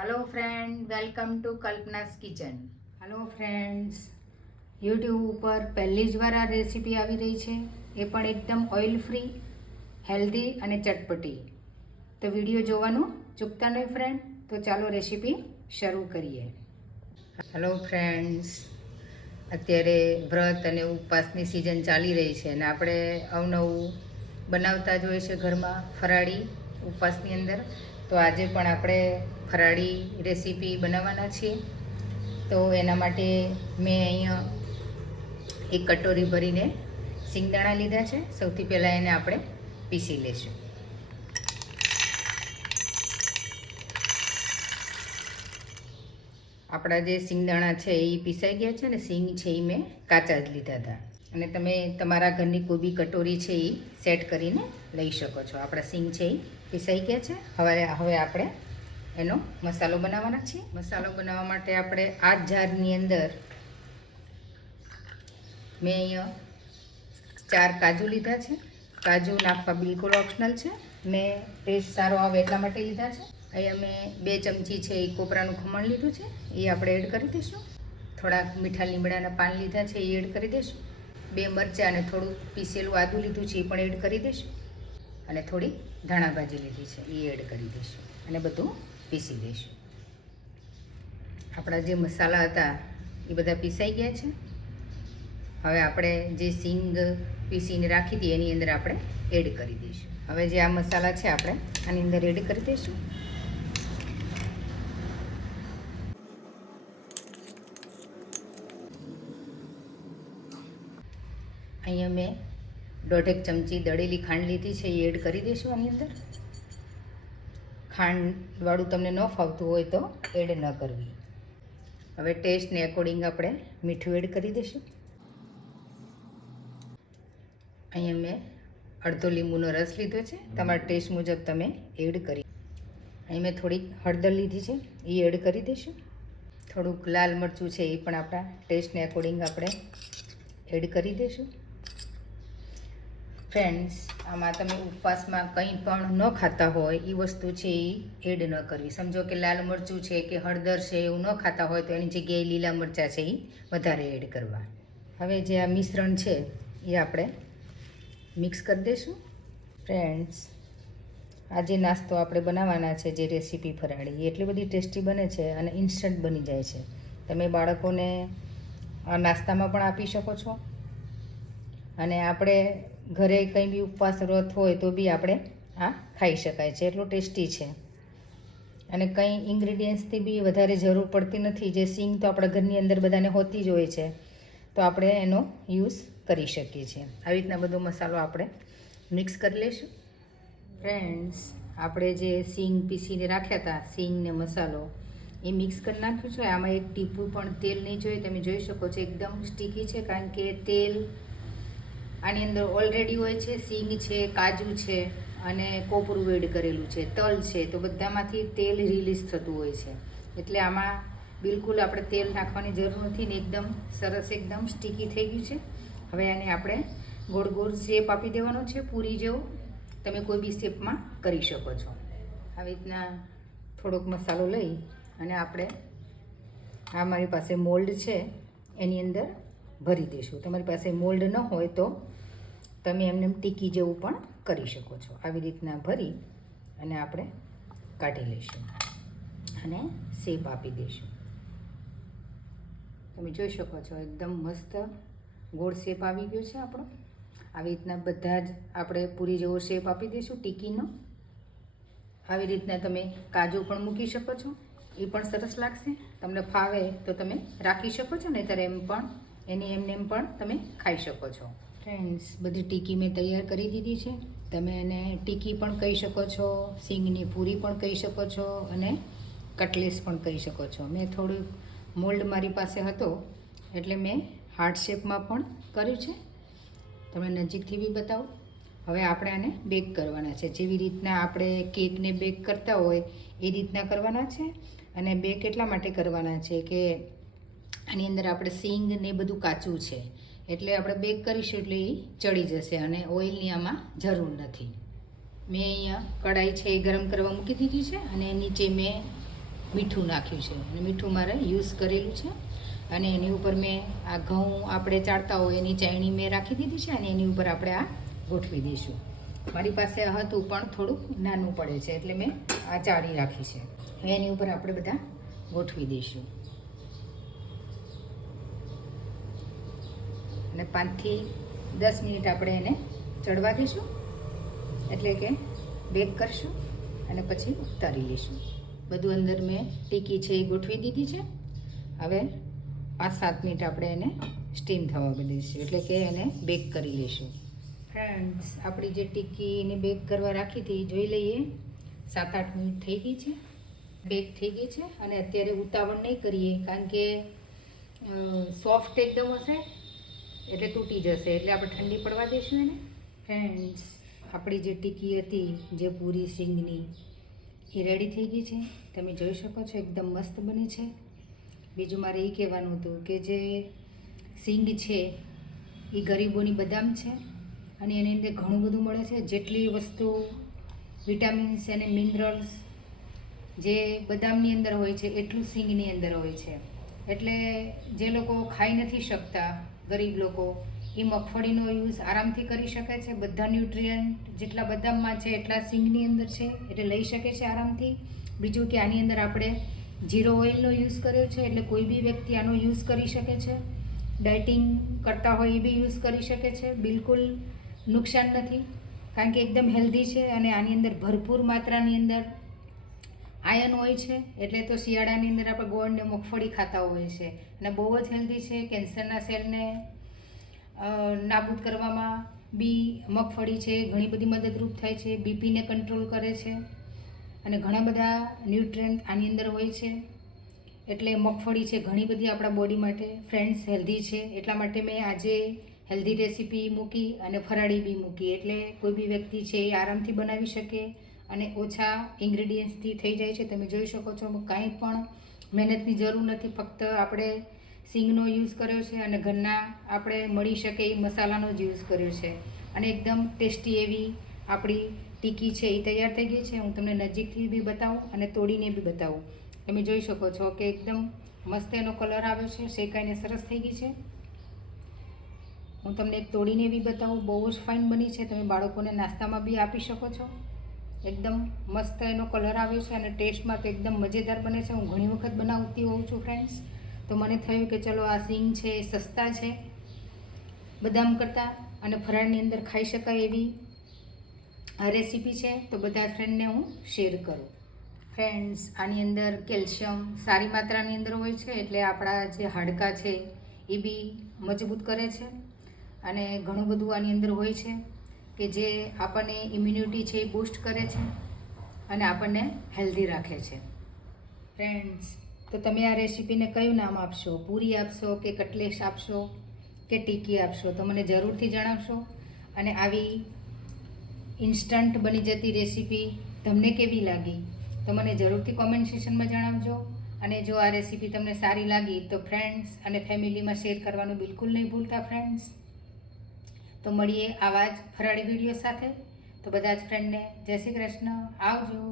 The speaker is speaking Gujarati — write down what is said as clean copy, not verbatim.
Hello friend, welcome to Kalpana's kitchen. Hello friends, YouTube ઉપર પહેલી જ વાર આ રેસીપી આવી રહી છે, એ પણ એકદમ ઓઇલ ફ્રી, હેલ્ધી અને ચટપટી। તો વિડીયો જોવાનું ચૂકતા નહીં ફ્રેન્ડ। તો ચાલો રેસીપી શરૂ કરીએ। હેલો ફ્રેન્ડ્સ, અત્યારે વ્રત અને ઉપવાસની સિઝન ચાલી રહી છે અને આપણે અવનવું બનાવતા જ હોય છે ઘરમાં ફરાળી ઉપવાસની અંદર। તો આજે પણ આપણે ફરાળી રેસીપી બનાવવાના છીએ। તો એના માટે મેં અહીંયા એક કટોરી ભરીને સિંગદાણા લીધા છે। સૌથી પહેલાં એને આપણે પીસી લઈશું। આપણા જે સિંગદાણા છે એ પીસાઈ ગયા છે ને સિંગ છે એ મેં કાચા જ લીધા હતા અને તમે તમારા ઘરની કોઈ બી કટોરી છે એ સેટ કરીને લઈ શકો છો। આપણા સિંગ છે એ પીસાઈ ગયા છે। હવે આપણે એનો મસાલો બનાવવાના છીએ। મસાલો બનાવવા માટે આપણે આ જારની અંદર મેં અહીંયા 4 કાજુ લીધા છે। કાજુ નાખવા બિલકુલ ઓપ્શનલ છે, મેં ટેસ્ટ સારો આવે એટલા માટે લીધા છે। અહીંયા મેં 2 ચમચી છે એ કોપરાનું ખમણ લીધું છે, એ આપણે એડ કરી દઈશું। થોડાક મીઠા લીમડાના પાન લીધા છે એ એડ કરી દઈશું। 2 મરચાં અને થોડું પીસેલું આદું લીધું છે એ પણ એડ કરી દઈશું અને થોડી ધાણા ભાજી લીધી છે એ એડ કરી દઈશું અને બધું પીસી દઈશું। આપણા જે મસાલા હતા એ બધા પીસાઈ ગયા છે। હવે આપણે જે સિંગ પીસીને રાખી હતી એની અંદર આપણે એડ કરી દઈશું। હવે જે આ મસાલા છે આપણે આની અંદર એડ કરી દઈશું। અહીંયા મેં 1.5 ચમચી દળેલી ખાંડ લીધી છે એ એડ કરી દઈશું આની અંદર। ખાંડવાળું તમને ન ફાવતું હોય તો એડ ન કરવી। હવે ટેસ્ટને એકોર્ડિંગ આપણે મીઠું એડ કરી દઈશું। અહીંયા મેં અડધો લીંબુનો રસ લીધો છે, તમારા ટેસ્ટ મુજબ તમે એડ કરી। અહીં મેં થોડીક હળદર લીધી છે એ એડ કરી દઈશું। થોડુંક લાલ મરચું છે એ પણ આપણા ટેસ્ટને એકોર્ડિંગ આપણે એડ કરી દઈશું। ફ્રેન્ડ્સ, આમાં તમે ઉપવાસમાં કંઈ પણ ન ખાતા હોય એ વસ્તુ છે એ એડ ન કરવી। સમજો કે લાલ મરચું છે કે હળદર છે એવું ન ખાતા હોય તો એની જગ્યાએ લીલા મરચાં છે એ વધારે એડ કરવા। હવે જે આ મિશ્રણ છે એ આપણે મિક્સ કરી દઈશું। ફ્રેન્ડ્સ, આ જે નાસ્તો આપણે બનાવવાના છે, જે રેસીપી ફરાળી, એટલી બધી ટેસ્ટી બને છે અને ઇન્સ્ટન્ટ બની જાય છે। તમે બાળકોને આ નાસ્તામાં પણ આપી શકો છો અને આપણે ઘરે કંઈ બી ઉપવાસ વ્રત હોય તો બી આપણે આ ખાઈ શકાય છે, એટલું ટેસ્ટી છે અને કંઈ ઇન્ગ્રીડિયન્ટ્સથી બી વધારે જરૂર પડતી નથી। જે સિંગ તો આપણા ઘરની અંદર બધાને હોતી જ હોય છે, તો આપણે એનો યુઝ કરી શકીએ છીએ। આવી રીતના બધો મસાલો આપણે મિક્સ કરી લઈશું। ફ્રેન્ડ્સ, આપણે જે સિંગ પીસીને રાખ્યા હતા, સિંગ ને મસાલો એ મિક્સ કરી નાખ્યું છે। આમાં એક ટીપું પણ તેલ નહીં જોઈએ, તમે જોઈ શકો છો એકદમ સ્ટીકી છે, કારણ કે તેલ આની અંદર ઓલરેડી હોય છે। સિંગ છે, કાજુ છે અને કોપરું એડ કરેલું છે, તલ છે, તો બધામાંથી તેલ રિલીઝ થતું હોય છે, એટલે આમાં બિલકુલ આપણે તેલ નાખવાની જરૂર નથી ને એકદમ સરસ એકદમ સ્ટીકી થઈ ગયું છે। હવે આને આપણે ગોળ ગોળ શેપ આપી દેવાનો છે, પૂરી જેવો તમે કોઈ બી શેપમાં કરી શકો છો। આવી રીતના થોડોક મસાલો લઈ અને આપણે આ મારી પાસે મોલ્ડ છે એની અંદર ભરી દઈશું। તમારી પાસે મોલ્ડ ન હોય તો તમે એમને ટીકી જેવું પણ કરી શકો છો। આવી રીતના ભરી અને આપણે કાઢી લઈશું અને શેપ આપી દઈશું। તમે જોઈ શકો છો એકદમ મસ્ત ગોળ શેપ આવી ગયો છે આપણો। આવી રીતના બધા જ આપણે પૂરી જેવો શેપ આપી દઈશું ટીકીનો। આવી રીતના તમે કાજુ પણ મૂકી શકો છો, એ પણ સરસ લાગશે। તમને ફાવે તો તમે રાખી શકો છો, નહીંતર એમ પણ એમને એમ પણ તમે ખાઈ શકો છો। ફ્રેન્ડ્સ, બધી ટીકી મેં તૈયાર કરી દીધી છે। તમે એને ટીકી પણ કહી શકો છો, સિંગની પૂરી પણ કહી શકો છો અને કટલેસ પણ કહી શકો છો। મેં થોડુંક મોલ્ડ મારી પાસે હતો એટલે મેં હાર્ટ શેપમાં પણ કર્યું છે, તમને નજીકથી બી બતાવું। હવે આપણે આને બેક કરવાના છે, જેવી રીતના આપણે કેકને બેક કરતા હોય એ રીતના કરવાના છે। અને બેક એટલા માટે કરવાના છે કે આની અંદર આપણે સિંગ ને બધું કાચું છે, એટલે આપણે બેક કરીશું એટલે એ ચડી જશે અને ઓઇલની આમાં જરૂર નથી। મેં અહીંયા કઢાઈ છે એ ગરમ કરવા મૂકી દીધી છે અને નીચે મેં મીઠું નાખ્યું છે અને મીઠું મારે યુઝ કરેલું છે. અને એની ઉપર મેં આ ઘઉં આપણે ચાળતા હોય એની ચાયણી મેં રાખી દીધી છે અને એની ઉપર આપણે આ ગોઠવી દઈશું. મારી પાસે હતું પણ થોડુંક નાનું પડે છે એટલે મેં આ ચાળી રાખી છે. હવે એની ઉપર આપણે બધા ગોઠવી દઈશું અને 5 થી 10 મિનિટ આપણે એને ચડવા દઈશું, એટલે કે બેક કરશું અને પછી ઉતારી લઈશું. બધું અંદર મેં ટીકી છે એ ગોઠવી દીધી છે. હવે 5-7 મિનિટ આપણે એને સ્ટીમ થવા દઈશું, એટલે કે એને બેક કરી લઈશું. ફ્રેન્ડ્સ, આપણી જે ટીકીને બેક કરવા રાખી હતી જોઈ લઈએ. 7-8 મિનિટ થઈ ગઈ છે, બેક થઈ ગઈ છે. અને અત્યારે ઉતાવળ નહીં કરીએ કારણ કે સોફ્ટ એકદમ હશે એટલે તૂટી જશે, એટલે આપણે ઠંડી પડવા દઈશું એને. ફ્રેન્ડ્સ, આપણી જે ટીકી હતી જે પૂરી સિંગની એ રેડી થઈ ગઈ છે. તમે જોઈ શકો છો એકદમ મસ્ત બની છે. બીજું મારે એ કહેવાનું હતું કે જે સિંગ છે એ ગરીબોની બદામ છે અને એની અંદર ઘણું બધું મળે છે. જેટલી વસ્તુ વિટામિન્સ અને મિનરલ્સ જે બદામની અંદર હોય છે એટલું સિંગની અંદર હોય છે. એટલે જે લોકો ખાઈ નથી શકતા, ગરીબ લોકો, એ મગફળીનો યુઝ આરામથી કરી શકે છે. બધા ન્યુટ્રિયન્ટ જેટલા બદામમાં છે એટલા સિંગની અંદર છે, એટલે લઈ શકે છે આરામથી. બીજું કે આની અંદર આપણે જીરો ઓઇલનો યુઝ કર્યો છે, એટલે કોઈ બી વ્યક્તિ આનો યુઝ કરી શકે છે. ડાયટિંગ કરતા હોય એ બી યુઝ કરી શકે છે. બિલકુલ નુકસાન નથી કારણ કે એકદમ હેલ્ધી છે અને આની અંદર ભરપૂર માત્રાની અંદર આયર્ન હોય છે. એટલે તો શિયાળાની અંદર આપણે ગોળ ને મગફળી ખાતા હોય છે અને બહુ જ હેલ્ધી છે. કેન્સરના સેલને નાબૂદ કરવામાં બી મગફળી છે ઘણી બધી મદદરૂપ થાય છે. બીપીને કંટ્રોલ કરે છે અને ઘણા બધા ન્યુટ્રિયન્ટ આની અંદર હોય છે. એટલે મગફળી છે ઘણી બધી આપણા બોડી માટે ફ્રેન્ડ્સ હેલ્ધી છે. એટલા માટે મેં આજે હેલ્ધી રેસીપી મૂકી અને ફરાળી બી મૂકી, એટલે કોઈ બી વ્યક્તિ છે એ આરામથી બનાવી શકે અને ઓછા ઇન્ગ્રેડિયન્ટ્સથી થઈ જાય છે. તમે જોઈ શકો છો કાંઈ પણ મહેનતની જરૂર નથી, ફક્ત આપણે સિંગનો યુઝ કર્યો છે અને ઘરના આપણે મળી શકે એ મસાલાનો જ યુઝ કર્યો છે અને એકદમ ટેસ્ટી એવી આપણી ટીકી છે એ તૈયાર થઈ ગઈ છે. હું તમને નજીકથી બી બતાવું અને તોડીને બી બતાવું. તમે જોઈ શકો છો કે એકદમ મસ્ત એનો કલર આવ્યો છે, શેકાઈને સરસ થઈ ગઈ છે. હું તમને એક તોડીને બી બતાવું. બહુ જ ફાઇન બની છે. તમે બાળકોને નાસ્તામાં બી આપી શકો છો. એકદમ મસ્ત એનો કલર આવ્યો છે અને ટેસ્ટમાં તો એકદમ મજેદાર બને છે. હું ઘણી વખત બનાવતી હોઉં છું ફ્રેન્ડ્સ, તો મને થયું કે ચલો આ સિંગ છે એ સસ્તા છે બદામ કરતાં અને ફરાળની અંદર ખાઈ શકાય એવી આ રેસીપી છે, તો બધા ફ્રેન્ડને હું શેર કરું. ફ્રેન્ડ્સ, આની અંદર કેલ્શિયમ સારી માત્રાની અંદર હોય છે, એટલે આપણા જે હાડકાં છે એ બી મજબૂત કરે છે અને ઘણું બધું આની અંદર હોય છે કે જે આપણને ઇમ્યુનિટી છે એ બૂસ્ટ કરે છે અને આપણને હેલ્ધી રાખે છે. ફ્રેન્ડ્સ, તો તમે આ રેસીપીને કયું નામ આપશો? પૂરી આપશો કે કટલેસ આપશો કે ટીકી આપશો? તો મને જરૂરથી જણાવશો. અને આવી ઇન્સ્ટન્ટ બની જતી રેસીપી તમને કેવી લાગી તો મને જરૂરથી કોમેન્ટ સેક્શનમાં જણાવજો. અને જો આ રેસીપી તમને સારી લાગી તો ફ્રેન્ડ્સ અને ફેમિલીમાં શેર કરવાનું બિલકુલ નહીં ભૂલતા ફ્રેન્ડ્સ. તો મળીએ આવા જ ફરાળી વિડીયો સાથે. તો બધા જ ફ્રેન્ડને જય શ્રી કૃષ્ણ, આવજો.